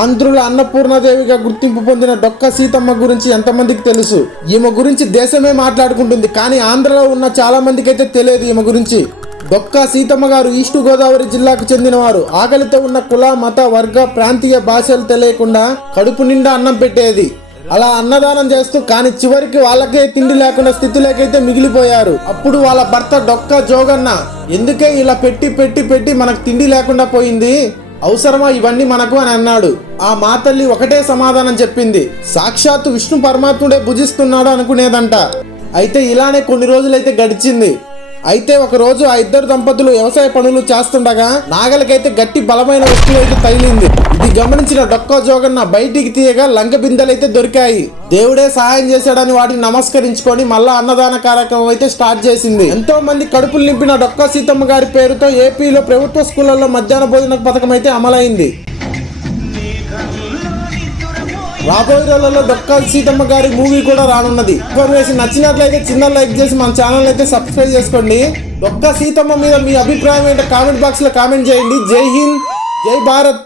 ఆంధ్రుల అన్నపూర్ణదేవిగా గుర్తింపు పొందిన డొక్క సీతమ్మ గురించి ఎంతమందికి తెలుసు? ఈమె గురించి దేశమే మాట్లాడుకుంటుంది కానీ ఆంధ్రలో ఉన్న చాలా మందికి అయితే తెలియదు ఈమె గురించి. డొక్క సీతమ్మ గారు ఈస్ట్ గోదావరి జిల్లాకు చెందినవారు. ఆకలితో ఉన్న కుల మత వర్గ ప్రాంతీయ భాషలు తెలియకుండా కడుపు నిండా అన్నం పెట్టేది. అలా అన్నదానం చేస్తూ కానీ చివరికి వాళ్ళకే తిండి లేకుండా స్థితిలోకైతే మిగిలిపోయారు. అప్పుడు వాళ్ళ భర్త డొక్క జోగన్న ఎందుకే ఇలా పెట్టి పెట్టి పెట్టి మనకు తిండి లేకుండా పోయింది? అవసరమా ఇవన్నీ మనకు అని అన్నాడు. ఆ మాతల్లి ఒకటే సమాధానం చెప్పింది. సాక్షాత్తు విష్ణు పరమాత్ముడే భుజిస్తున్నాడు అనుకునేదంట. అయితే ఇలానే కొన్ని రోజులైతే గడిచింది. అయితే ఒక రోజు ఆ ఇద్దరు దంపతులు వ్యవసాయ పనులు చేస్తుండగా నాగలికైతే గట్టి బలమైన వస్తువు అయితే తగిలింది. ఇది గమనించిన డొక్క జోగన్న బయటికి తీయగా లంక బిందెలైతే దొరికాయి. దేవుడే సహాయం చేశాడని వాటిని నమస్కరించుకొని మళ్ళా అన్నదాన కార్యక్రమం అయితే స్టార్ట్ చేసింది. ఎంతో మంది కడుపులు నింపిన డొక్క సీతమ్మ గారి పేరుతో ఏపీలో ప్రభుత్వ స్కూళ్ళలో మధ్యాహ్న భోజన పథకం అయితే అమలైంది. రాబోయే రోజుల్లో దొక్కల్ సీతమ్మ గారి మూవీ కూడా రానున్నది. ఇన్ఫర్మేషన్ నచ్చినట్లయితే చిన్న లైక్ చేసి మన ఛానల్ అయితే సబ్స్క్రైబ్ చేసుకోండి. దొక్క సీతమ్మ మీద మీ అభిప్రాయం ఏంటో కామెంట్ బాక్స్లో కామెంట్ చేయండి. జై హింద్ జై భారత్.